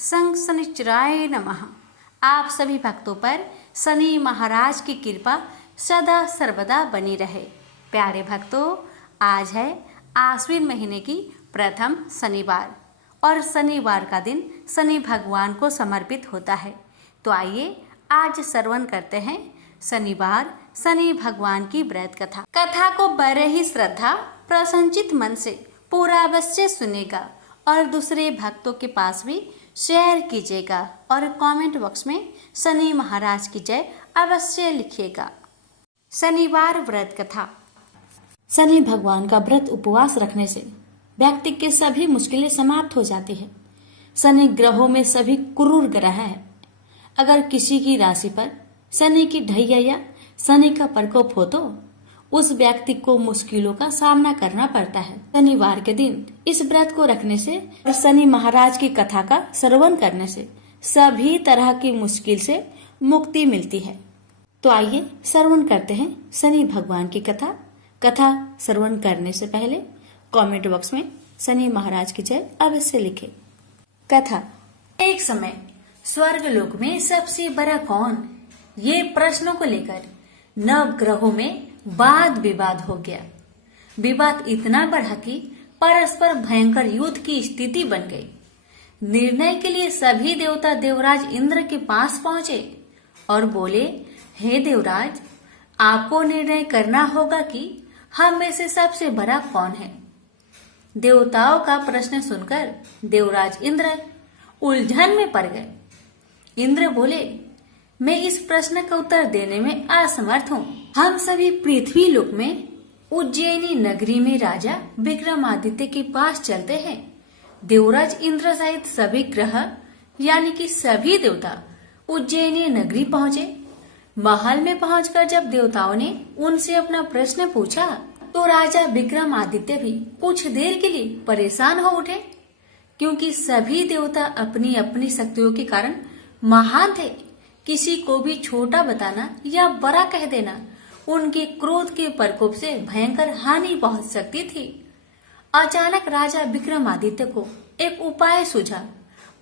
संग शनिचराय नमः। आप सभी भक्तों पर शनि महाराज की कृपा सदा सर्वदा बनी रहे। प्यारे भक्तों, आज है आश्विन महीने की प्रथम शनिवार और शनिवार का दिन शनि भगवान को समर्पित होता है। तो आइए आज श्रवण करते हैं शनिवार शनि भगवान की व्रत कथा। कथा को बड़े ही श्रद्धा प्रसन्नचित मन से पूरा अवश्य सुनेगा और दूसरे भक्तों के पास भी शेयर कीजिएगा और कमेंट बॉक्स में शनि महाराज की जय अवश्य लिखिएगा। शनिवार व्रत कथा। शनि भगवान का व्रत उपवास रखने से व्यक्ति के सभी मुश्किलें समाप्त हो जाती है। शनि ग्रहों में सभी क्रूर ग्रह है। अगर किसी की राशि पर शनि की ढैया या शनि का प्रकोप हो तो उस व्यक्ति को मुश्किलों का सामना करना पड़ता है। शनिवार के दिन इस व्रत को रखने से और शनि महाराज की कथा का श्रवण करने से सभी तरह की मुश्किल से मुक्ति मिलती है। तो आइए श्रवण करते हैं शनि भगवान की कथा। कथा श्रवण करने से पहले कमेंट बॉक्स में शनि महाराज की जय अवश्य लिखें। कथा। एक समय स्वर्ग लोक में सबसे बड़ा कौन, ये प्रश्नों को लेकर नव ग्रहों में वाद विवाद हो गया। विवाद इतना बढ़ा कि परस्पर भयंकर युद्ध की स्थिति बन गई। निर्णय के लिए सभी देवता देवराज इंद्र के पास पहुंचे और बोले, हे देवराज, आपको निर्णय करना होगा कि हम में से सबसे बड़ा कौन है। देवताओं का प्रश्न सुनकर देवराज इंद्र उलझन में पड़ गए। इंद्र बोले, मैं इस प्रश्न का उत्तर देने में असमर्थ हूँ। हम सभी पृथ्वी लोक में उज्जैनी नगरी में राजा विक्रमादित्य के पास चलते हैं। देवराज इंद्र सहित सभी ग्रह यानी कि सभी देवता उज्जैनी नगरी पहुँचे। महल में पहुंचकर जब देवताओं ने उनसे अपना प्रश्न पूछा तो राजा विक्रमादित्य भी कुछ देर के लिए परेशान हो उठे, क्योंकि सभी देवता अपनी अपनी शक्तियों के कारण महान थे। किसी को भी छोटा बताना या बड़ा कह देना उनके क्रोध के प्रकोप से भयंकर हानि पहुंच सकती थी। अचानक राजा विक्रमादित्य को एक उपाय सूझा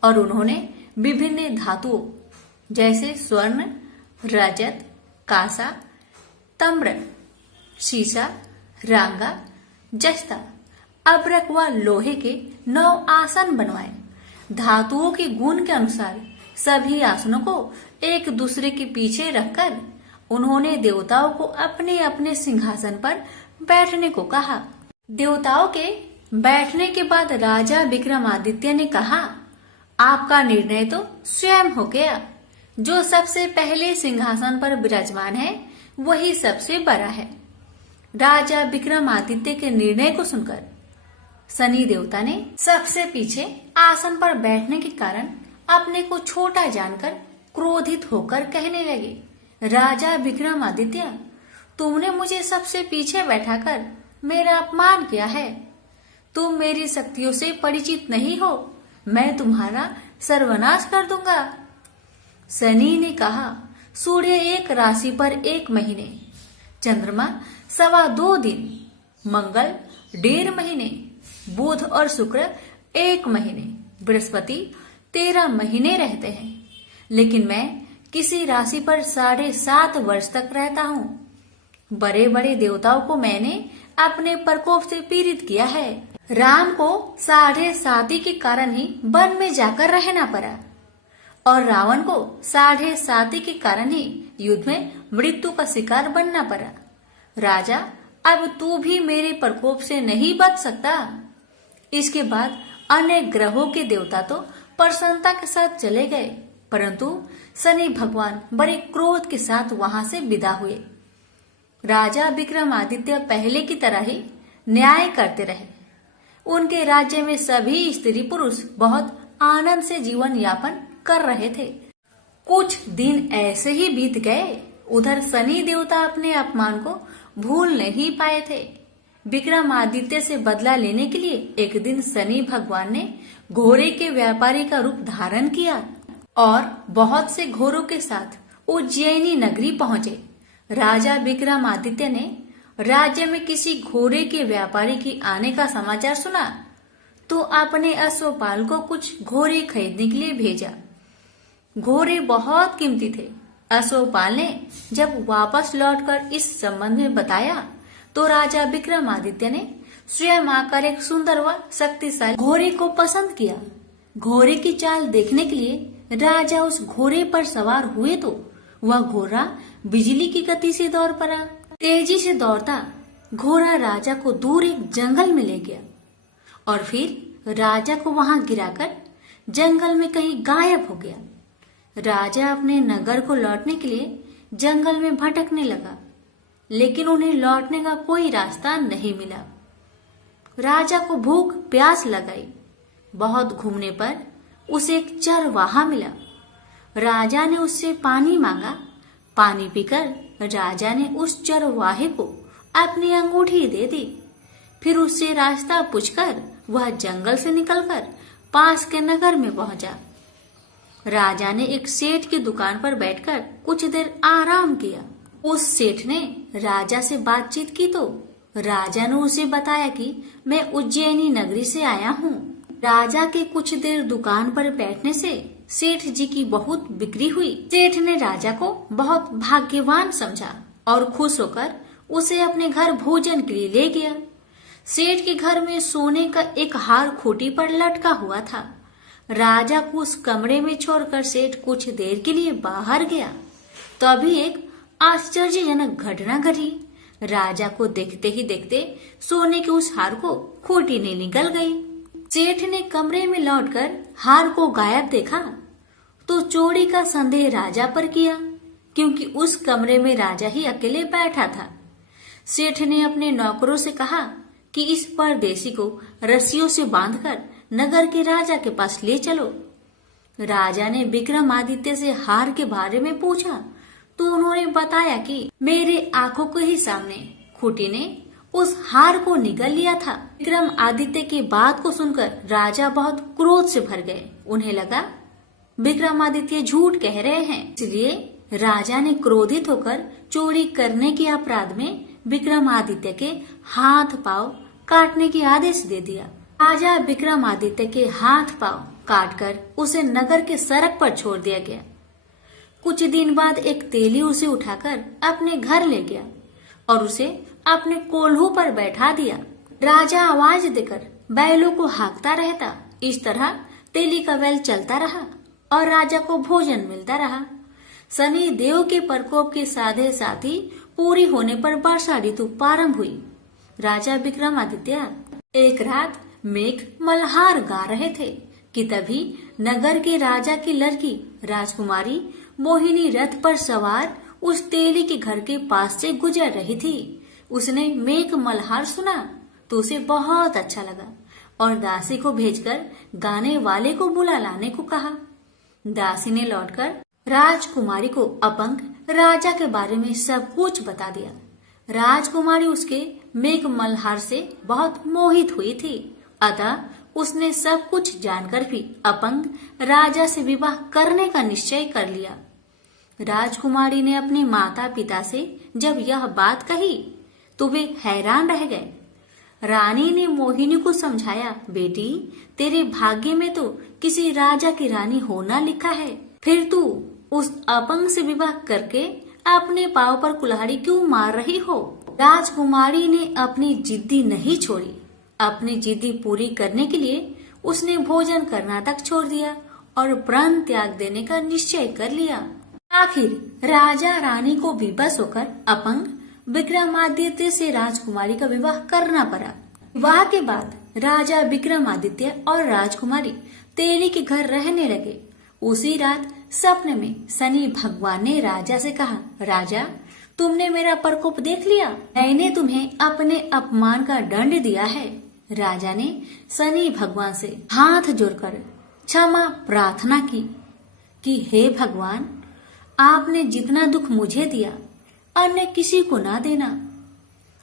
और उन्होंने विभिन्न धातुओं जैसे स्वर्ण, रजत, कांसा, ताम्र, शीशा, रांगा, जस्ता, अब्रक व लोहे के 9 आसन बनवाए। धातुओं के गुण के अनुसार सभी आसनों को एक दूसरे के पीछे रखकर उन्होंने देवताओं को अपने अपने सिंहासन पर बैठने को कहा। देवताओं के बैठने के बाद राजा विक्रमादित्य ने कहा, आपका निर्णय तो स्वयं हो गया। जो सबसे पहले सिंहासन पर विराजमान है वही सबसे बड़ा है। राजा विक्रमादित्य के निर्णय को सुनकर शनि देवता ने सबसे पीछे आसन पर बैठने के कारण अपने को छोटा जानकर क्रोधित होकर कहने लगे, राजा विक्रमादित्य, तुमने मुझे सबसे पीछे बैठाकर मेरा अपमान किया है। तुम मेरी शक्तियों से परिचित नहीं हो। मैं तुम्हारा सर्वनाश कर दूंगा। शनि ने कहा, सूर्य एक राशि पर 1 महीने, चंद्रमा 2.25 दिन, मंगल 1.5 महीने, बुध और शुक्र 1 महीने, बृहस्पति 13 महीने रहते हैं। लेकिन मैं किसी राशि पर 7.5 वर्ष तक रहता हूँ। बड़े बड़े देवताओं को मैंने अपने प्रकोप से पीड़ित किया है। राम को 7.5 के कारण ही वन में जाकर रहना पड़ा और रावण को 7.5 के कारण ही युद्ध में मृत्यु का शिकार बनना पड़ा। राजा, अब तू भी मेरे प्रकोप से नहीं बच सकता। इसके बाद अन्य ग्रहों के देवता तो प्रसन्नता के साथ चले गए, परंतु शनि भगवान बड़े क्रोध के साथ वहां से विदा हुए। राजा विक्रमादित्य पहले की तरह ही न्याय करते रहे। उनके राज्य में सभी स्त्री पुरुष बहुत आनंद से जीवन यापन कर रहे थे। कुछ दिन ऐसे ही बीत गए। उधर शनि देवता अपने अपमान को भूल नहीं पाए थे। विक्रमादित्य से बदला लेने के लिए एक दिन शनि भगवान ने घोड़े के व्यापारी का रूप धारण किया और बहुत से घोड़ों के साथ उज्जैनी नगरी पहुंचे। राजा विक्रमादित्य ने राज्य में किसी घोड़े के व्यापारी की आने का समाचार सुना तो आपने अश्वपाल को कुछ घोड़े खरीदने के लिए भेजा। घोड़े बहुत कीमती थे। अश्वपाल ने जब वापस लौटकर इस संबंध में बताया तो राजा विक्रमादित्य ने स्वयं आकर एक सुंदर व शक्तिशाली घोड़े को पसंद किया। घोड़े की चाल देखने के लिए राजा उस घोड़े पर सवार हुए तो वह घोड़ा बिजली की गति से दौड़ पड़ा। तेजी से दौड़ता घोड़ा राजा को दूर एक जंगल में ले गया और फिर राजा को वहां गिराकर जंगल में कहीं गायब हो गया। राजा अपने नगर को लौटने के लिए जंगल में भटकने लगा, लेकिन उन्हें लौटने का कोई रास्ता नहीं मिला। राजा को भूख प्यास लगाई। बहुत घूमने पर उसे एक चरवाहा मिला। राजा ने उससे पानी मांगा। पानी पीकर राजा ने उस चरवाहे को अपनी अंगूठी दे दी। फिर उससे रास्ता पूछकर वह जंगल से निकलकर पास के नगर में पहुंचा। राजा ने एक सेठ की दुकान पर बैठकर कुछ देर आराम किया। उस सेठ ने राजा से बातचीत की तो राजा ने उसे बताया कि मैं उज्जैनी नगरी से आया हूँ। राजा के कुछ देर दुकान पर बैठने से सेठ जी की बहुत बिक्री हुई। सेठ ने राजा को बहुत भाग्यवान समझा और खुश होकर उसे अपने घर भोजन के लिए ले गया। सेठ के घर में सोने का एक हार खूंटी पर लटका हुआ था। राजा को उस कमरे में छोड़कर सेठ कुछ देर के लिए बाहर गया। तभी एक आश्चर्यजनक घटना घटी। राजा को देखते ही देखते सोने के उस हार को खूंटी ने निकल गई। सेठ ने कमरे में लौटकर हार को गायब देखा तो चोरी का संदेह राजा पर किया, क्योंकि उस कमरे में राजा ही अकेले बैठा था। सेठ ने अपने नौकरों से कहा कि इस परदेसी को रस्सियों से बांधकर नगर के राजा के पास ले चलो। राजा ने विक्रमादित्य से हार के बारे में पूछा तो उन्होंने बताया कि मेरे आंखों के ही सामने खूंटी ने उस हार को निगल लिया था। विक्रमादित्य की बात को सुनकर राजा बहुत क्रोध से भर गए। उन्हें लगा विक्रमादित्य झूठ कह रहे हैं, इसलिए राजा ने क्रोधित होकर चोरी करने के अपराध में विक्रमादित्य के हाथ पांव काटने के आदेश दे दिया। राजा विक्रमादित्य के हाथ पांव काटकर उसे नगर के सड़क पर छोड़ दिया गया। कुछ दिन बाद एक तेली उसे उठाकर अपने घर ले गया और उसे अपने कोल्हू पर बैठा दिया। राजा आवाज देकर बैलों को हाँकता रहता। इस तरह तेली का बैल चलता रहा और राजा को भोजन मिलता रहा। शनि देव के प्रकोप के साधे साथी पूरी होने पर वर्षा ऋतु प्रारंभ हुई। राजा विक्रमादित्य एक रात मेघ मल्हार गा रहे थे कि तभी नगर के राजा की लड़की राजकुमारी मोहिनी रथ पर सवार उस तेली के घर के पास से गुजर रही थी। उसने मेघ मल्हार सुना तो उसे बहुत अच्छा लगा और दासी को भेजकर गाने वाले को बुला लाने को कहा। दासी ने लौटकर राजकुमारी को अपंग राजा के बारे में सब कुछ बता दिया। राजकुमारी उसके मेघ मल्हार से बहुत मोहित हुई थी, अतः उसने सब कुछ जानकर भी अपंग राजा से विवाह करने का निश्चय कर लिया। राजकुमारी ने अपने माता पिता से जब यह बात कही तो वे हैरान रह गए। रानी ने मोहिनी को समझाया, बेटी तेरे भाग्य में तो किसी राजा की रानी होना लिखा है, फिर तू उस अपंग से विवाह करके अपने पांव पर कुल्हाड़ी क्यों मार रही हो। राजकुमारी ने अपनी जिद्दी नहीं छोड़ी। अपनी जिद्दी पूरी करने के लिए उसने भोजन करना तक छोड़ दिया और प्राण त्याग देने का निश्चय कर लिया। आखिर राजा रानी को विवश होकर अपंग विक्रमादित्य से राजकुमारी का विवाह करना पड़ा। विवाह के बाद राजा विक्रमादित्य और राजकुमारी तेली के घर रहने लगे। उसी रात सपने में शनि भगवान ने राजा से कहा, राजा तुमने मेरा प्रकोप देख लिया, मैंने तुम्हें अपने अपमान का दंड दिया है। राजा ने शनि भगवान से हाथ जोड़कर क्षमा प्रार्थना की कि हे भगवान, आपने जितना दुख मुझे दिया अन्य किसी को ना देना।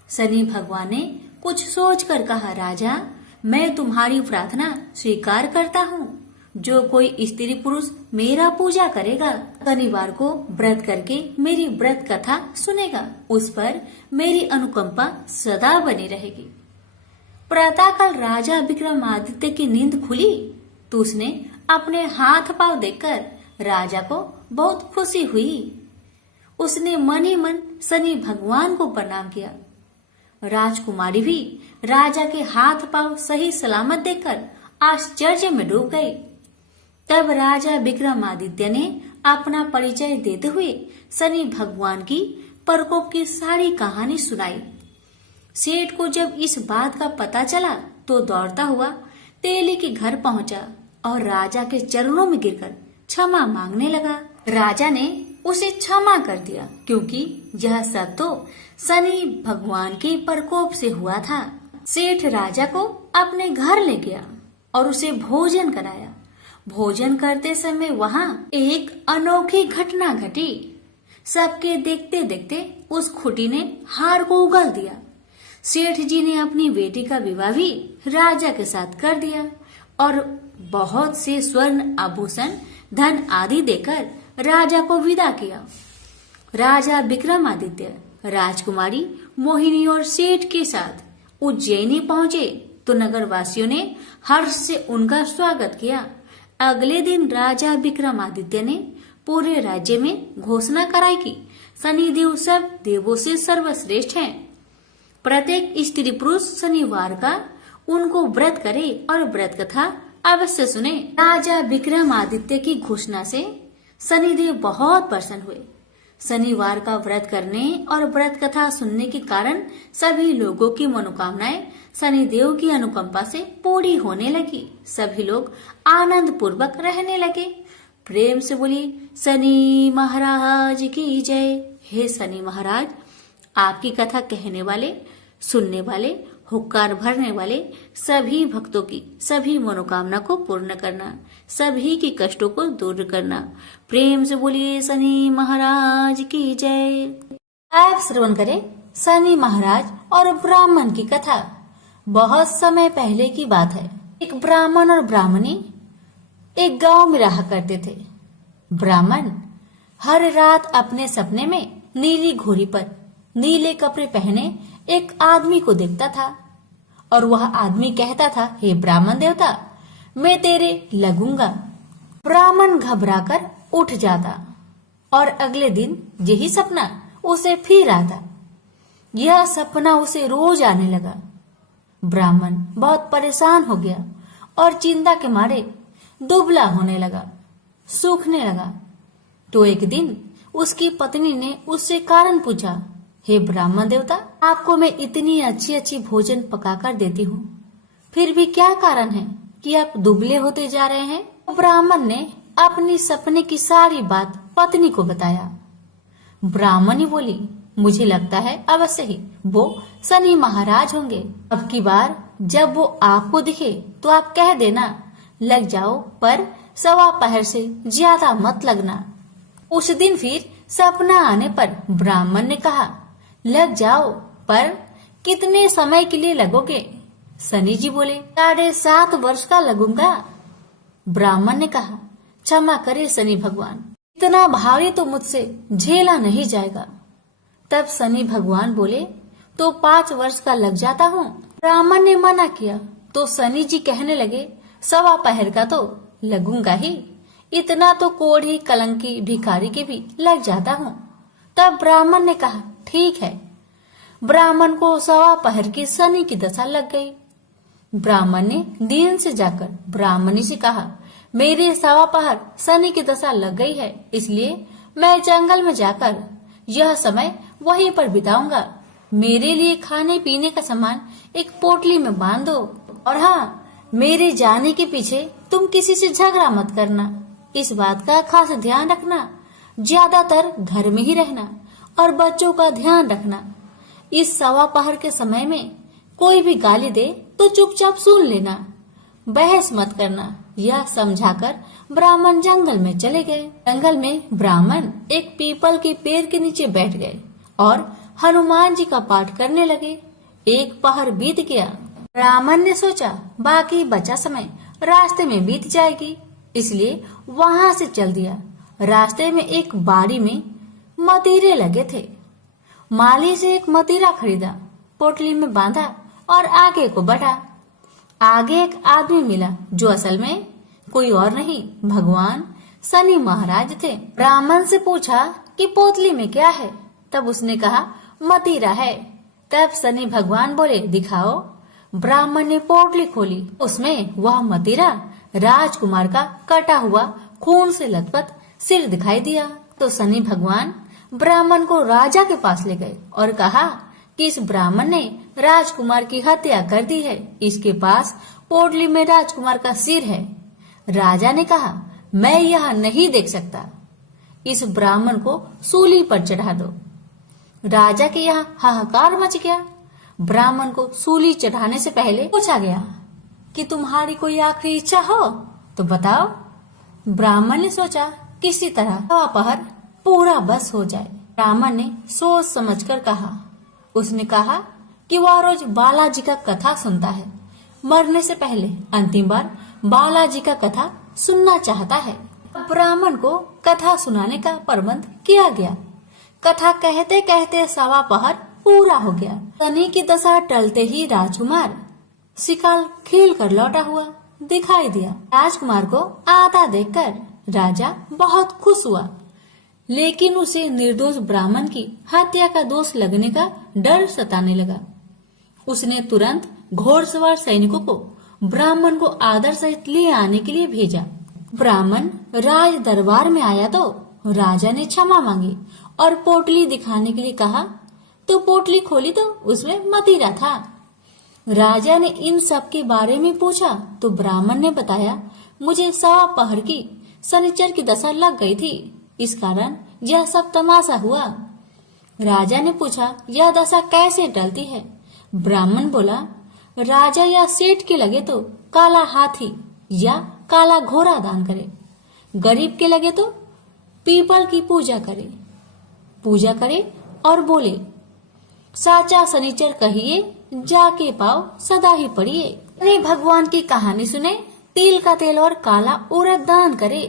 शनि भगवान ने कुछ सोचकर कहा, राजा मैं तुम्हारी प्रार्थना स्वीकार करता हूँ। जो कोई स्त्री पुरुष मेरा पूजा करेगा, शनिवार को व्रत करके मेरी व्रत कथा सुनेगा, उस पर मेरी अनुकंपा सदा बनी रहेगी। प्रातःकाल राजा विक्रमादित्य की नींद खुली तो उसने अपने हाथ पांव देखकर राजा को बहुत खुशी हुई। उसने मन ही मन शनि भगवान को प्रणाम किया। राजकुमारी भी राजा के हाथ पांव सही सलामत देखकर आश्चर्य में डूब गई। तब राजा विक्रमादित्य ने अपना परिचय देते हुए शनि भगवान की प्रकोप की सारी कहानी सुनाई। सेठ को जब इस बात का पता चला तो दौड़ता हुआ तेली के घर पहुंचा और राजा के चरणों में गिरकर क्षमा मांगने लगा। राजा ने उसे क्षमा कर दिया क्योंकि यह सब तो शनि भगवान के प्रकोप से हुआ था। सेठ राजा को अपने घर ले गया और उसे भोजन कराया। भोजन करते समय वहाँ एक अनोखी घटना घटी। सबके देखते देखते उस खुटी ने हार को उगल दिया। सेठ जी ने अपनी बेटी का विवाह भी राजा के साथ कर दिया और बहुत से स्वर्ण आभूषण धन आदि देकर राजा को विदा किया। राजा विक्रमादित्य राजकुमारी मोहिनी और सेठ के साथ उज्जैनी पहुंचे तो नगर वासियों ने हर्ष से उनका स्वागत किया। अगले दिन राजा विक्रमादित्य ने पूरे राज्य में घोषणा कराई कि शनिदेव सब देवों से सर्वश्रेष्ठ हैं। प्रत्येक स्त्री पुरुष शनिवार का उनको व्रत करे और व्रत कथा अवश्य सुने। राजा विक्रमादित्य की घोषणा से शनिदेव बहुत प्रसन्न हुए। शनिवार का व्रत करने और व्रत कथा सुनने के कारण सभी लोगों की मनोकामनाएं शनिदेव की अनुकंपा से पूरी होने लगी। सभी लोग आनंद पूर्वक रहने लगे। प्रेम से बोली शनि महाराज की जय। हे शनि महाराज, आपकी कथा कहने वाले, सुनने वाले, हुक्कार भरने वाले सभी भक्तों की सभी मनोकामना को पूर्ण करना, सभी की कष्टों को दूर करना। प्रेम से बोलिए शनि महाराज की जय। आप श्रवण करें शनि महाराज और ब्राह्मण की कथा। बहुत समय पहले की बात है। एक ब्राह्मण और ब्राह्मणी एक गांव में रहा करते थे। ब्राह्मण हर रात अपने सपने में नीली घोड़ी पर नीले कपड़े पहने एक आदमी को देखता था और वह आदमी कहता था, हे ब्राह्मण देवता, मैं तेरे लगूंगा। ब्राह्मण घबराकर उठ जाता और अगले दिन यही सपना उसे फिर आता। यह सपना उसे रोज आने लगा। ब्राह्मण बहुत परेशान हो गया और चिंता के मारे दुबला होने लगा, सूखने लगा। तो एक दिन उसकी पत्नी ने उससे कारण पूछा, हे ब्राह्मण देवता, आपको मैं इतनी अच्छी अच्छी भोजन पकाकर देती हूँ, फिर भी क्या कारण है कि आप दुबले होते जा रहे हैं? ब्राह्मण ने अपनी सपने की सारी बात पत्नी को बताया। ब्राह्मणी बोली, मुझे लगता है अवश्य ही वो शनि महाराज होंगे। अब की बार जब वो आपको दिखे तो आप कह देना, लग जाओ, पर 1.25 पहर से ज्यादा मत लगना। उस दिन फिर सपना आने पर ब्राह्मण ने कहा, लग जाओ, पर कितने समय के लिए लगोगे? शनि जी बोले, 7.5 वर्ष का लगूंगा। ब्राह्मण ने कहा, क्षमा करे शनि भगवान, इतना भारी तो मुझसे झेला नहीं जाएगा। तब शनि भगवान बोले, तो 5 वर्ष का लग जाता हूँ। ब्राह्मण ने मना किया तो शनि जी कहने लगे, 1.25 पहर का तो लगूंगा ही, इतना तो कोढ़ी कलंकी भिखारी के भी लग जाता हूँ। तब ब्राह्मण ने कहा, ठीक है। ब्राह्मण को 1.25 पहर की शनि की दशा लग गई। ब्राह्मण ने दीन से जाकर ब्राह्मणी से कहा, मेरे 1.25 पहर शनि की दशा लग गई है, इसलिए मैं जंगल में जाकर यह समय वहीं पर बिताऊंगा। मेरे लिए खाने पीने का सामान एक पोटली में बांध दो, और हाँ, मेरे जाने के पीछे तुम किसी से झगड़ा मत करना। इस बात का खास ध्यान रखना, ज्यादातर घर में ही रहना और बच्चों का ध्यान रखना। इस 1.25 पहर के समय में कोई भी गाली दे तो चुपचाप सुन लेना, बहस मत करना। यह समझाकर ब्राह्मण जंगल में चले गए। जंगल में ब्राह्मण एक पीपल के पेड़ के नीचे बैठ गए और हनुमान जी का पाठ करने लगे। 1 पहर बीत गया। ब्राह्मण ने सोचा बाकी बचा समय रास्ते में बीत जाएगी, इसलिए वहां से चल दिया। रास्ते में एक बाड़ी में मतीरे लगे थे। माली से एक मतीरा खरीदा, पोटली में बांधा और आगे को बढ़ा। आगे एक आदमी मिला जो असल में कोई और नहीं भगवान शनि महाराज थे। ब्राह्मण से पूछा कि पोतली में क्या है? तब उसने कहा मदिरा है। तब शनि भगवान बोले दिखाओ। ब्राह्मण ने पोटली खोली, उसमें वह मदिरा राजकुमार का कटा हुआ खून से लथपथ सिर दिखाई दिया। तो शनि भगवान ब्राह्मण को राजा के पास ले गए और कहा कि इस ब्राह्मण ने राजकुमार की हत्या कर दी है, इसके पास पोटली में राजकुमार का सिर है। राजा ने कहा मैं यह नहीं देख सकता, इस ब्राह्मण को सूली पर चढ़ा दो। राजा के यहाँ हाहाकार मच गया। ब्राह्मण को सूली चढ़ाने से पहले पूछा गया कि तुम्हारी कोई आखिरी इच्छा हो तो बताओ। ब्राह्मण ने सोचा किसी तरह अपहर पूरा बस हो जाए। ब्राह्मण ने सोच समझकर कहा। उसने कहा कि वह रोज बालाजी का कथा सुनता है, मरने से पहले अंतिम बार बालाजी का कथा सुनना चाहता है। ब्राह्मण को कथा सुनाने का प्रबंध किया गया। कथा कहते कहते सवा पहर पूरा हो गया। शनि की दशा टलते ही राजकुमार शिकाल खेल कर लौटा हुआ दिखाई दिया। राजकुमार को आता देखकर राजा बहुत खुश हुआ, लेकिन उसे निर्दोष ब्राह्मण की हत्या का दोष लगने का डर सताने लगा। उसने तुरंत घोड़सवार सैनिकों को ब्राह्मण को आदर सहित ले आने के लिए भेजा। ब्राह्मण राज दरबार में आया तो राजा ने क्षमा मांगी और पोटली दिखाने के लिए कहा, तो पोटली खोली तो उसमें मदिरा था। राजा ने इन सब के बारे में पूछा तो ब्राह्मण ने बताया, मुझे सवा पहर की शनिचर की दशा लग गई थी, इस कारण यह सब तमाशा हुआ। राजा ने पूछा यह दशा कैसे टलती है? ब्राह्मण बोला, राजा या सेठ के लगे तो काला हाथी या काला घोड़ा दान करे, गरीब के लगे तो पीपल की पूजा करे और बोले साचा शनिचर कहिए जाके पाओ सदा ही पढ़िए। अरे भगवान की कहानी सुने, तिल का तेल और काला उड़द दान करे,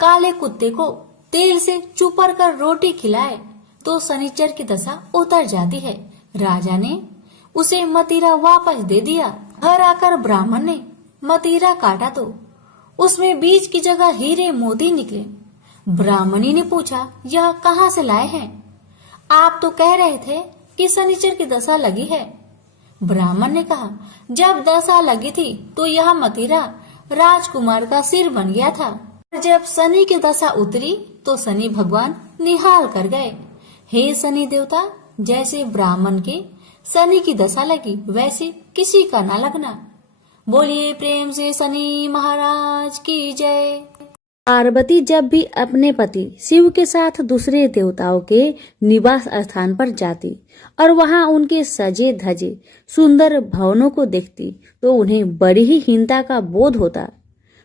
काले कुत्ते को तेल से चुपर कर रोटी खिलाए तो शनिचर की दशा उतर जाती है। राजा ने उसे मदिरा वापस दे दिया। घर आकर ब्राह्मण ने मदिरा काटा तो उसमें बीज की जगह हीरे मोती निकले। ब्राह्मणी ने पूछा यह कहाँ से लाए हैं? आप तो कह रहे थे कि शनिचर की दशा लगी है। ब्राह्मण ने कहा जब दशा लगी थी तो यह मदिरा राजकुमार का सिर बन गया था। जब शनि की दशा उतरी तो शनि भगवान निहाल कर गए। हे शनि देवता, जैसे ब्राह्मण के शनि की दशा लगी वैसे किसी का ना लगना। बोलिए प्रेम से शनि महाराज की जय। पार्वती जब भी अपने पति शिव के साथ दूसरे देवताओं के निवास स्थान पर जाती और वहां उनके सजे धजे सुंदर भवनों को देखती तो उन्हें बड़ी ही हीनता का बोध होता।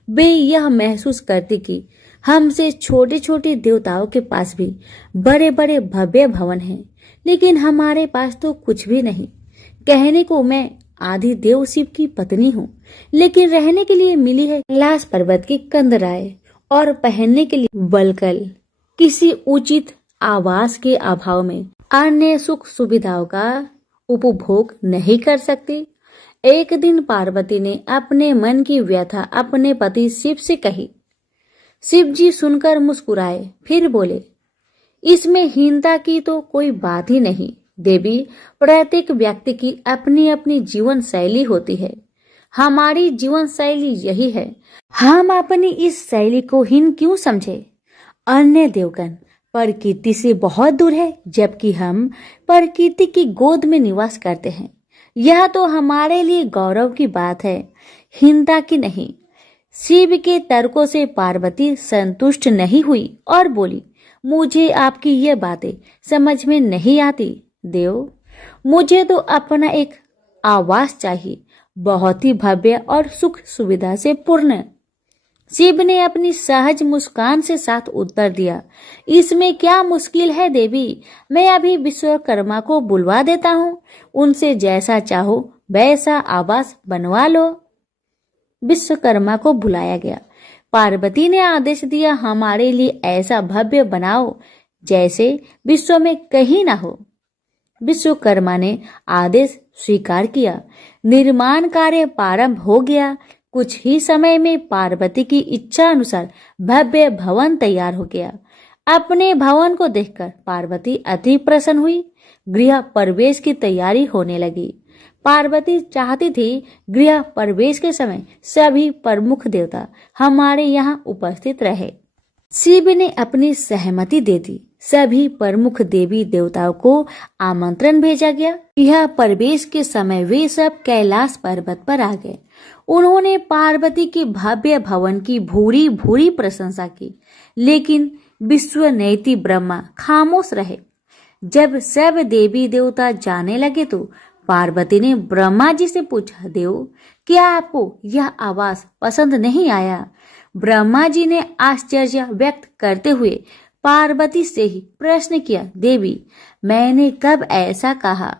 वे यह महसूस करती कि हमसे छोटे छोटे देवताओं के पास भी बड़े बड़े भव्य भवन हैं, लेकिन हमारे पास तो कुछ भी नहीं। कहने को मैं आदि देव शिव की पत्नी हूँ, लेकिन रहने के लिए मिली है कैलाश पर्वत की कंदराएं और पहनने के लिए वल्कल। किसी उचित आवास के अभाव में अन्य सुख सुविधाओं का उपभोग नहीं कर सकती। एक दिन पार्वती ने अपने मन की व्यथा अपने पति शिव से कही। शिव जी सुनकर मुस्कुराए, फिर बोले, इसमें हीनता की तो कोई बात ही नहीं देवी। प्रत्येक व्यक्ति की अपनी अपनी जीवन शैली होती है। हमारी जीवन शैली यही है, हम अपनी इस शैली को हीन क्यों समझे? अन्य देवगण प्रकृति से बहुत दूर है, जबकि हम प्रकृति की गोद में निवास करते हैं। यह तो हमारे लिए गौरव की बात है, हीनता की नहीं। शिव के तर्कों से पार्वती संतुष्ट नहीं हुई और बोली, मुझे आपकी ये बातें समझ में नहीं आती देव। मुझे तो अपना एक आवास चाहिए, बहुत ही भव्य और सुख सुविधा से पूर्ण। शिव ने अपनी सहज मुस्कान से साथ उत्तर दिया, इसमें क्या मुश्किल है देवी, मैं अभी विश्वकर्मा को बुलवा देता हूँ, उनसे जैसा चाहो वैसा आवास बनवा लो। विश्वकर्मा को बुलाया गया। पार्वती ने आदेश दिया, हमारे लिए ऐसा भव्य बनाओ जैसे विश्व में कहीं ना हो। विश्वकर्मा ने आदेश स्वीकार किया। निर्माण कार्य प्रारंभ हो गया। कुछ ही समय में पार्वती की इच्छा अनुसार भव्य भवन तैयार हो गया। अपने भवन को देखकर पार्वती अति प्रसन्न हुई। गृह प्रवेश की तैयारी होने लगी। पार्वती चाहती थी गृह प्रवेश के समय सभी प्रमुख देवता हमारे यहाँ उपस्थित रहे। शिव ने अपनी सहमति दे दी। सभी प्रमुख देवी देवताओं को आमंत्रण भेजा गया। यह प्रवेश के समय वे सब कैलाश पर्वत पर आ गए। उन्होंने पार्वती के भव्य भवन की भूरी भूरी प्रशंसा की, लेकिन विश्वनेत्री ब्रह्मा खामोश रहे। जब सब देवी देवता जाने लगे तो पार्वती ने ब्रह्मा जी से पूछा, देव, क्या आपको यह आवास पसंद नहीं आया? ब्रह्मा जी ने आश्चर्य व्यक्त करते हुए पार्वती से ही प्रश्न किया, देवी, मैंने कब ऐसा कहा?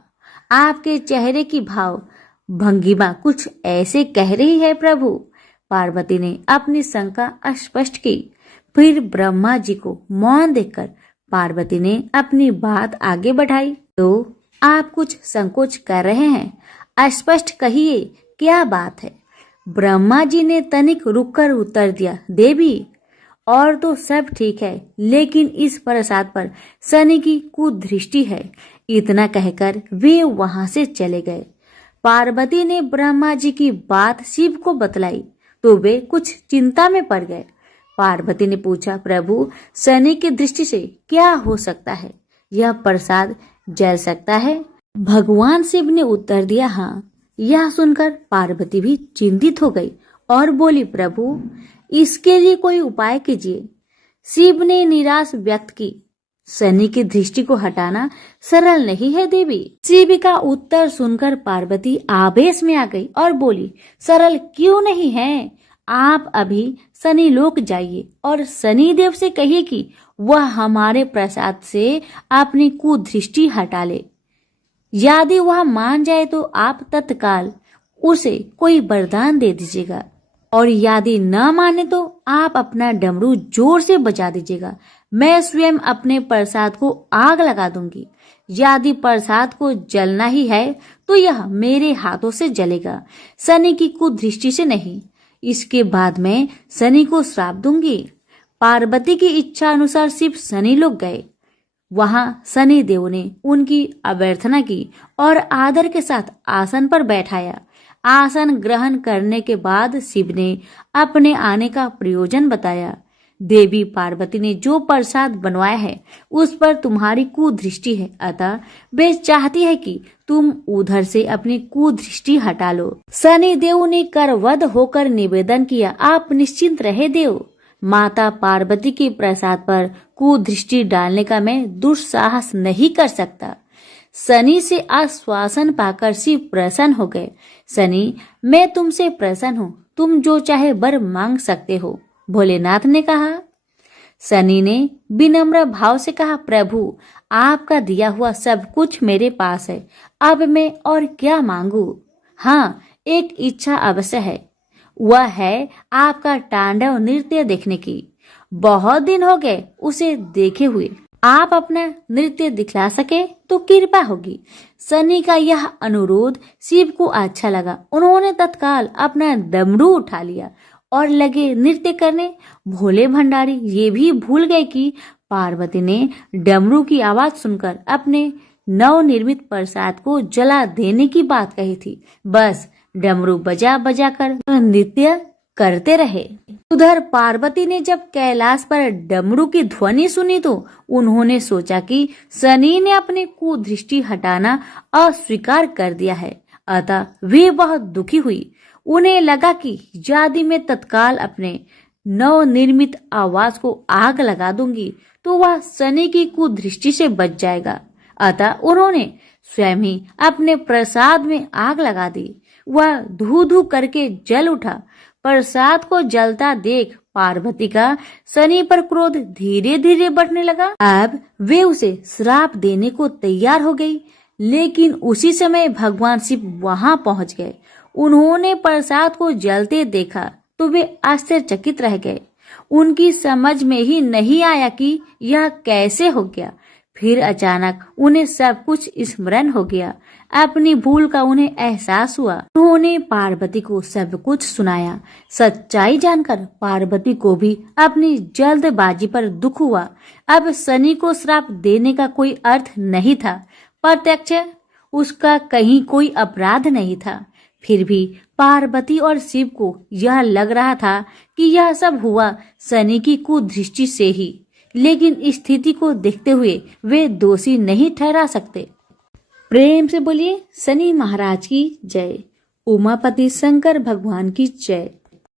आपके चेहरे की भाव भंगिमा कुछ ऐसे कह रही है प्रभु। पार्वती ने अपनी शंका स्पष्ट की। फिर ब्रह्मा जी को मौन देखकर पार्वती ने अपनी बात आगे बढ़ाई। तो आप कुछ संकोच कर रहे हैं, स्पष्ट कहिए, क्या बात है? ब्रह्मा जी ने तनिक रुककर उत्तर दिया, देवी, और तो सब ठीक है, लेकिन इस प्रसाद पर शनि की कुदृष्टि है। इतना कहकर वे वहां से चले गए। पार्वती ने ब्रह्मा जी की बात शिव को बतलाई तो वे कुछ चिंता में पड़ गए। पार्वती ने पूछा, प्रभु, शनि की दृष्टि से क्या हो सकता है? यह प्रसाद जल सकता है? भगवान शिव ने उत्तर दिया, हाँ। यह सुनकर पार्वती भी चिंतित हो गई और बोली, प्रभु, इसके लिए कोई उपाय कीजिए। शिव ने निराश व्यक्त की, शनि की दृष्टि को हटाना सरल नहीं है देवी। शिव का उत्तर सुनकर पार्वती आवेश में आ गई और बोली, सरल क्यों नहीं है? आप अभी शनि लोक जाइए और शनि देव से कहिए कि वह हमारे प्रसाद से अपनी कुदृष्टि हटा ले। यदि वह मान जाए तो आप तत्काल उसे कोई वरदान दे दीजिएगा, और यदि न माने तो आप अपना डमरू जोर से बजा दीजिएगा। मैं स्वयं अपने प्रसाद को आग लगा दूंगी। यदि प्रसाद को जलना ही है तो यह मेरे हाथों से जलेगा, शनि की कुदृष्टि से नहीं। इसके बाद मैं शनि को श्राप दूंगी। पार्वती की इच्छा अनुसार शिव शनि लोग गए। वहां शनि देव ने उनकी अभ्यर्थना की और आदर के साथ आसन पर बैठाया। आसन ग्रहण करने के बाद शिव ने अपने आने का प्रयोजन बताया। देवी पार्वती ने जो प्रसाद बनवाया है उस पर तुम्हारी कुदृष्टि है, अतः वे चाहती है कि तुम उधर से अपनी कुदृष्टि हटा लो। शनि देव ने करवध होकर निवेदन किया, आप निश्चिंत रहे देव। माता पार्वती के प्रसाद पर कुदृष्टि डालने का मैं दुस्साहस नहीं कर सकता। शनि से आश्वासन पाकर शिव प्रसन्न हो गए। शनि, मैं तुमसे प्रसन्न हूँ, तुम जो चाहे वर मांग सकते हो, भोलेनाथ ने कहा। शनि ने विनम्र भाव से कहा, प्रभु, आपका दिया हुआ सब कुछ मेरे पास है, अब मैं और क्या मांगू? हाँ, एक इच्छा अवश्य है, वह है आपका तांडव नृत्य देखने की। बहुत दिन हो गए उसे देखे हुए। आप अपना नृत्य दिखला सके तो कृपा होगी। शनि का यह अनुरोध शिव को अच्छा लगा। उन्होंने तत्काल अपना डमरू उठा लिया और लगे नृत्य करने। भोले भंडारी ये भी भूल गए कि पार्वती ने डमरू की आवाज सुनकर अपने नवनिर्मित प्रसाद को जला देने की बात कही थी। बस डमरू बजा बजा कर नृत्य करते रहे। उधर पार्वती ने जब कैलाश पर डमरू की ध्वनि सुनी तो उन्होंने सोचा कि शनि ने अपनी कुदृष्टि हटाना अस्वीकार कर दिया है, अतः वे बहुत दुखी हुई। उन्हें लगा कि यदि मैं तत्काल अपने नवनिर्मित आवास को आग लगा दूंगी तो वह शनि की कुदृष्टि से बच जाएगा। अतः उन्होंने स्वयं ही अपने प्रसाद में आग लगा दी। वह धू धू करके जल उठा। प्रसाद को जलता देख पार्वती का शनि पर क्रोध धीरे धीरे बढ़ने लगा। अब वे उसे श्राप देने को तैयार हो गई, लेकिन उसी समय भगवान शिव वहां पहुंच गए। उन्होंने प्रसाद को जलते देखा तो वे आश्चर्यचकित रह गए। उनकी समझ में ही नहीं आया कि यह कैसे हो गया। फिर अचानक उन्हें सब कुछ स्मरण हो गया। अपनी भूल का उन्हें एहसास हुआ। उन्होंने पार्वती को सब कुछ सुनाया। सच्चाई जानकर पार्वती को भी अपनी जल्दबाजी पर दुख हुआ। अब शनि को श्राप देने का कोई अर्थ नहीं था। प्रत्यक्ष उसका कहीं कोई अपराध नहीं था। फिर भी पार्वती और शिव को यह लग रहा था कि यह सब हुआ शनि की कुदृष्टि से ही, लेकिन स्थिति को देखते हुए वे दोषी नहीं ठहरा सकते। प्रेम से बोलिए शनि महाराज की जय। उमापति शंकर भगवान की जय।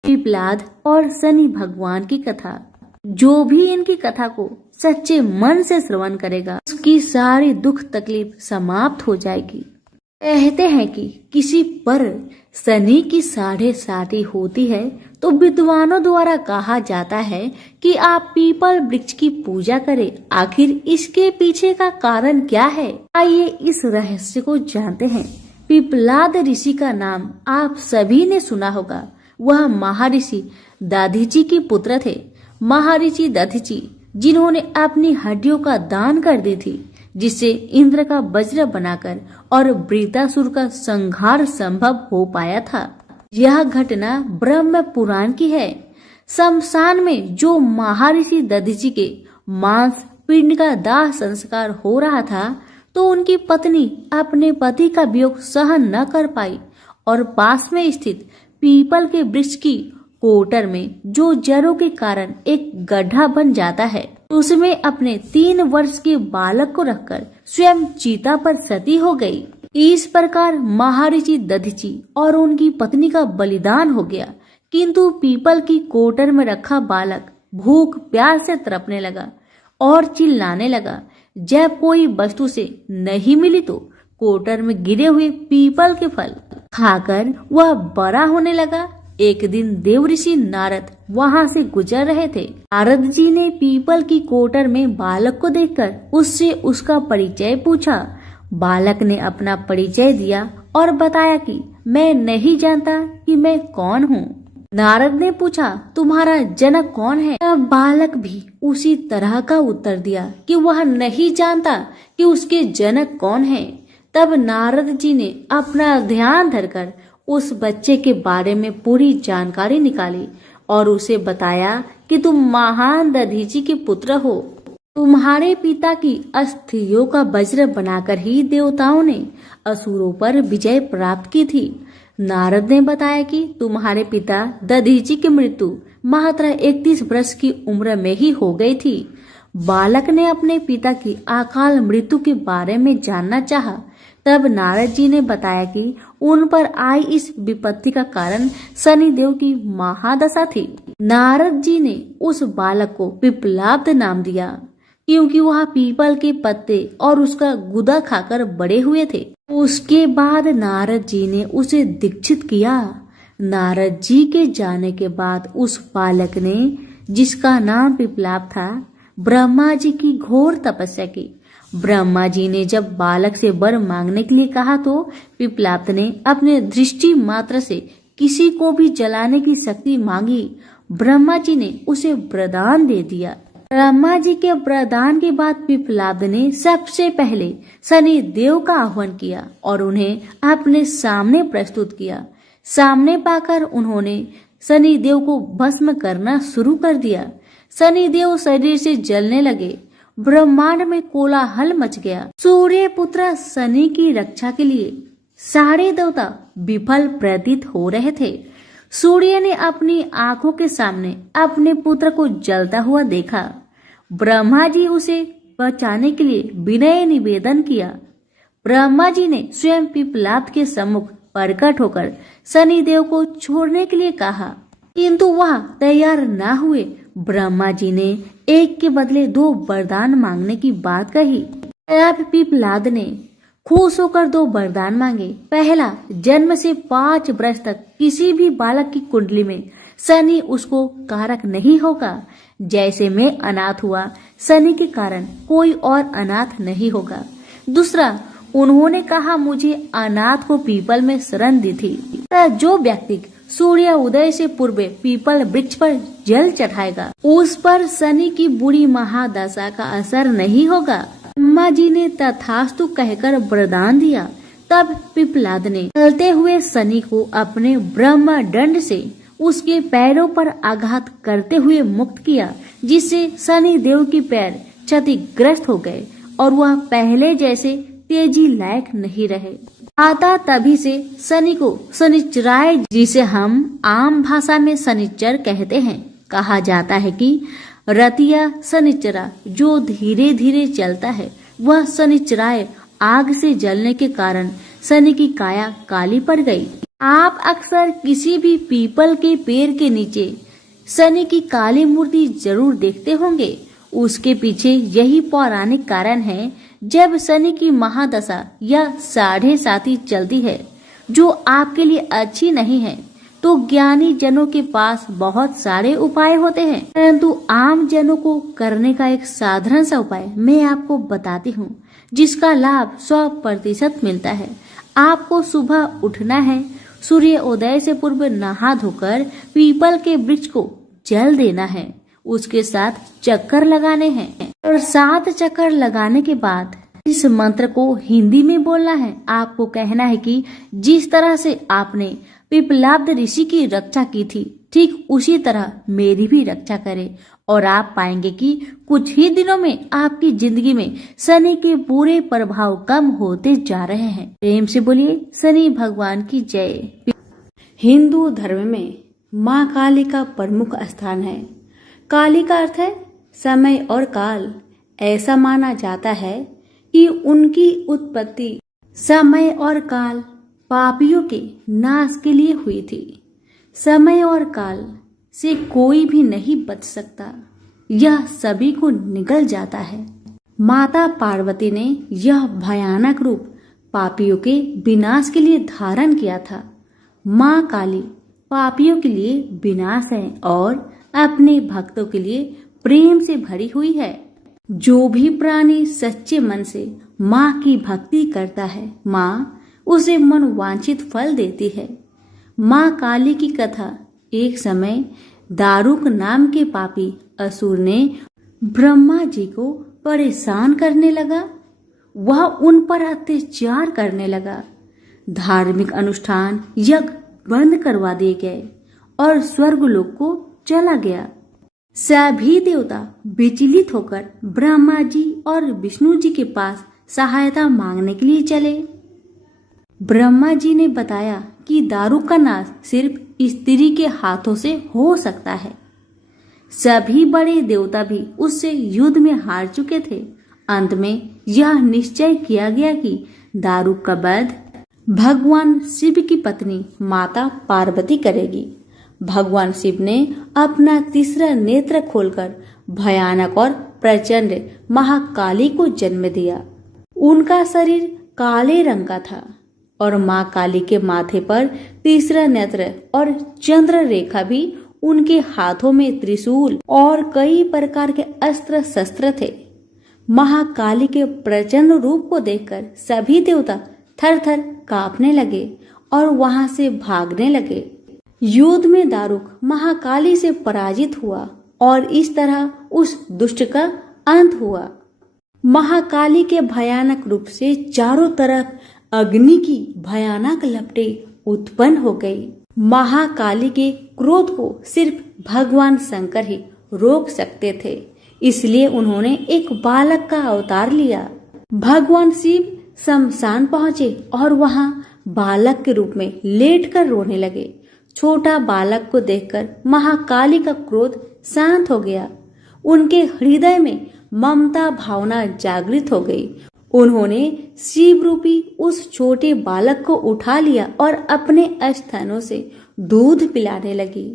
पिपलाद और शनि भगवान की कथा। जो भी इनकी कथा को सच्चे मन से श्रवण करेगा उसकी सारी दुख तकलीफ समाप्त हो जाएगी। कहते हैं कि किसी पर शनि की 7.5 होती है तो विद्वानों द्वारा कहा जाता है कि आप पीपल वृक्ष की पूजा करें। आखिर इसके पीछे का कारण क्या है? आइए इस रहस्य को जानते हैं। पिपलाद ऋषि का नाम आप सभी ने सुना होगा। वह महर्षि दधीचि के पुत्र थे। महर्षि दधीचि जिन्होंने अपनी हड्डियों का दान कर दी थी, जिससे इंद्र का वज्र बनाकर और वृत्रासुर का संहार संभव हो पाया था। यह घटना ब्रह्म पुराण की है। शमशान में जो महर्षि दधीचि के मांस पिंड का दाह संस्कार हो रहा था तो उनकी पत्नी अपने पति का वियोग सहन न कर पाई और पास में स्थित पीपल के वृक्ष की कोटर में जो जड़ों के कारण एक गड्ढा बन जाता है, उसमें अपने 3 वर्ष के बालक को रखकर स्वयं चीता पर सती हो गई। इस प्रकार महर्षि दधीचि और उनकी पत्नी का बलिदान हो गया। किंतु पीपल की कोटर में रखा बालक भूख प्यास से तड़पने लगा और चिल्लाने लगा। जब कोई वस्तु से नहीं मिली तो कोटर में गिरे हुए पीपल के फल खाकर वह बड़ा होने लगा। एक दिन देवऋषि नारद वहां से गुजर रहे थे। नारद जी ने पीपल की कोटर में बालक को देखकर उससे उसका परिचय पूछा। बालक ने अपना परिचय दिया और बताया कि मैं नहीं जानता कि मैं कौन हूँ। नारद ने पूछा, तुम्हारा जनक कौन है? तब बालक भी उसी तरह का उत्तर दिया कि वह नहीं जानता कि उसके जनक कौन है। तब नारद जी ने अपना ध्यान धरकर उस बच्चे के बारे में पूरी जानकारी निकाली और उसे बताया कि तुम महान दधीचि के पुत्र हो। तुम्हारे पिता की अस्थियों का वज्र बनाकर ही देवताओं ने असुरों पर विजय प्राप्त की थी। नारद ने बताया कि तुम्हारे पिता दधीचि की मृत्यु मात्र 31 वर्ष की उम्र में ही हो गई थी। बालक ने अपने पिता की अकाल मृत्यु के बारे में जानना चाहा। तब नारद जी ने बताया कि उन पर आई इस विपत्ति का कारण शनिदेव की महादशा थी। नारद जी ने उस बालक को पिपलाद नाम दिया क्योंकि वह पीपल के पत्ते और उसका गुदा खाकर बड़े हुए थे। उसके बाद नारद जी ने उसे दीक्षित किया। नारद जी के जाने के बाद उस बालक ने, जिसका नाम पिपलाद था, ब्रह्मा जी की घोर तपस्या की। ब्रह्मा जी ने जब बालक से वर मांगने के लिए कहा तो पिपलाद ने अपने दृष्टि मात्र से किसी को भी जलाने की शक्ति मांगी। ब्रह्मा जी ने उसे वरदान दे दिया। ब्रह्मा जी के वरदान के बाद पिपलाद ने सबसे पहले शनि देव का आह्वान किया और उन्हें अपने सामने प्रस्तुत किया। सामने पाकर उन्होंने शनि देव को भस्म करना शुरू कर दिया। शनि देव शरीर से जलने लगे। ब्रह्मांड में कोलाहल मच गया। सूर्य पुत्र शनि की रक्षा के लिए सारे देवता विफल प्रतीत हो रहे थे। सूर्य ने अपनी आंखों के सामने अपने पुत्र को जलता हुआ देखा। ब्रह्मा जी उसे बचाने के लिए विनय निवेदन किया। ब्रह्मा जी ने स्वयं पिपलाद के सम्मुख प्रकट होकर शनिदेव को छोड़ने के लिए कहा, किंतु वह तैयार न हुए। ब्रह्मा जी ने एक के बदले 2 वरदान मांगने की बात कही। अब पिपलाद ने खुश होकर 2 वरदान मांगे। पहला, जन्म से 5 वर्ष तक किसी भी बालक की कुंडली में शनि उसको कारक नहीं होगा। जैसे मैं अनाथ हुआ, शनि के कारण कोई और अनाथ नहीं होगा। दूसरा, उन्होंने कहा मुझे अनाथ को पीपल में शरण दी थी। जो व्यक्ति सूर्य उदय से पूर्व पीपल वृक्ष पर जल चढ़ाएगा उस पर शनि की बुरी महादशा का असर नहीं होगा। ब्रह्मा जी ने तथास्तु कहकर वरदान दिया। तब पिप्पलाद ने चलते हुए शनि को अपने ब्रह्म दंड से उसके पैरों पर आघात करते हुए मुक्त किया, जिससे शनि देव की पैर क्षतिग्रस्त हो गए और वह पहले जैसे तेजी लायक नहीं रहे। आता तभी से शनि को शनिचराय, जिसे हम आम भाषा में शनिचर कहते हैं, कहा जाता है कि रतिया शनिचरा जो धीरे धीरे चलता है, वह शनिचराय आग से जलने के कारण शनि की काया काली पड़ गई। आप अक्सर किसी भी पीपल के पेड़ के नीचे शनि की काली मूर्ति जरूर देखते होंगे। उसके पीछे यही पौराणिक कारण है। जब शनि की महादशा या साढ़े साती चलती है जो आपके लिए अच्छी नहीं है, तो ज्ञानी जनों के पास बहुत सारे उपाय होते हैं, परंतु आम जनों को करने का एक साधारण सा उपाय मैं आपको बताती हूँ, जिसका लाभ 100% मिलता है। आपको सुबह उठना है, सूर्य उदय से पूर्व नहा धोकर पीपल के वृक्ष को जल देना है, उसके साथ चक्कर लगाने हैं और 7 चक्कर लगाने के बाद इस मंत्र को हिंदी में बोलना है। आपको कहना है कि जिस तरह से आपने पिप्पलाद ऋषि की रक्षा की थी, ठीक उसी तरह मेरी भी रक्षा करें, और आप पाएंगे कि कुछ ही दिनों में आपकी जिंदगी में शनि के बुरे प्रभाव कम होते जा रहे हैं। प्रेम से बोलिए शनि भगवान की जय। हिंदू धर्म में माँ काली का प्रमुख स्थान है। काली का अर्थ है समय और काल। ऐसा माना जाता है कि उनकी उत्पत्ति समय और काल पापियों के नाश के लिए हुई थी। समय और काल से कोई भी नहीं बच सकता, यह सभी को निगल जाता है। माता पार्वती ने यह भयानक रूप पापियों के विनाश के लिए धारण किया था। माँ काली पापियों के लिए विनाश है और अपने भक्तों के लिए प्रेम से भरी हुई है। जो भी प्राणी सच्चे मन से माँ की भक्ति करता है, माँ उसे मनोवांछित फल देती है। माँ काली की कथा। एक समय दारुक नाम के पापी असुर ने ब्रह्मा जी को परेशान करने लगा। वह उन पर अत्याचार करने लगा। धार्मिक अनुष्ठान यज्ञ बंद करवा दिए गए और स्वर्गलोक को चला गया। सभी देवता विचलित होकर ब्रह्मा जी और विष्णु जी के पास सहायता मांगने के लिए चले। ब्रह्मा जी ने बताया कि दारुक का नाश सिर्फ स्त्री के हाथों से हो सकता है। सभी बड़े देवता भी उससे युद्ध में हार चुके थे। अंत में यह निश्चय किया गया कि दारुक का वध भगवान शिव की पत्नी माता पार्वती करेगी। भगवान शिव ने अपना तीसरा नेत्र खोलकर भयानक और प्रचंड महाकाली को जन्म दिया। उनका शरीर काले रंग का था और माँ काली के माथे पर तीसरा नेत्र और चंद्र रेखा भी, उनके हाथों में त्रिशूल और कई प्रकार के अस्त्र शस्त्र थे। महाकाली के प्रचंड रूप को देखकर सभी देवता थर थर कांपने लगे और वहां से भागने लगे। युद्ध में दारुक महाकाली से पराजित हुआ और इस तरह उस दुष्ट का अंत हुआ। महाकाली के भयानक रूप से चारों तरफ अग्नि की भयानक लपटें उत्पन्न हो गई। महाकाली के क्रोध को सिर्फ भगवान शंकर ही रोक सकते थे, इसलिए उन्होंने एक बालक का अवतार लिया। भगवान शिव शमशान पहुंचे और वहां बालक के रूप में लेटकर रोने लगे। छोटा बालक को देखकर महाकाली का क्रोध शांत हो गया। उनके हृदय में ममता भावना जागृत हो गई। उन्होंने शिव रूपी उस छोटे बालक को उठा लिया और अपने स्तनों से दूध पिलाने लगी।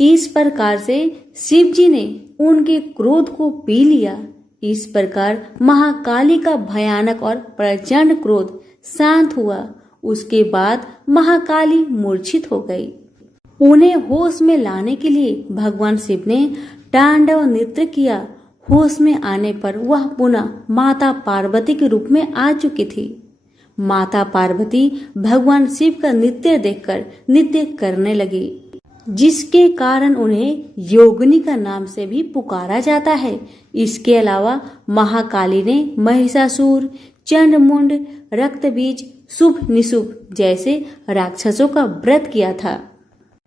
इस प्रकार से शिव जी ने उनके क्रोध को पी लिया। इस प्रकार महाकाली का भयानक और प्रचंड क्रोध शांत हुआ। उसके बाद महाकाली मूर्छित हो गई। उन्हें होश में लाने के लिए भगवान शिव ने तांडव नृत्य किया। होश में आने पर वह पुनः माता पार्वती के रूप में आ चुकी थी। माता पार्वती भगवान शिव का नृत्य देखकर नृत्य करने लगी। जिसके कारण उन्हें योगिनी का नाम से भी पुकारा जाता है। इसके अलावा महाकाली ने महिषासुर, चंडमुंड, रक्तबीज, शुभ निशुभ जैसे राक्षसों का व्रत किया था।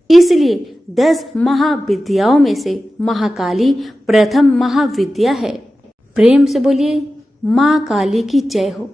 इसलिए 10 महाविद्याओं में से महाकाली प्रथम महाविद्या है। प्रेम से बोलिए माँ काली की जय हो।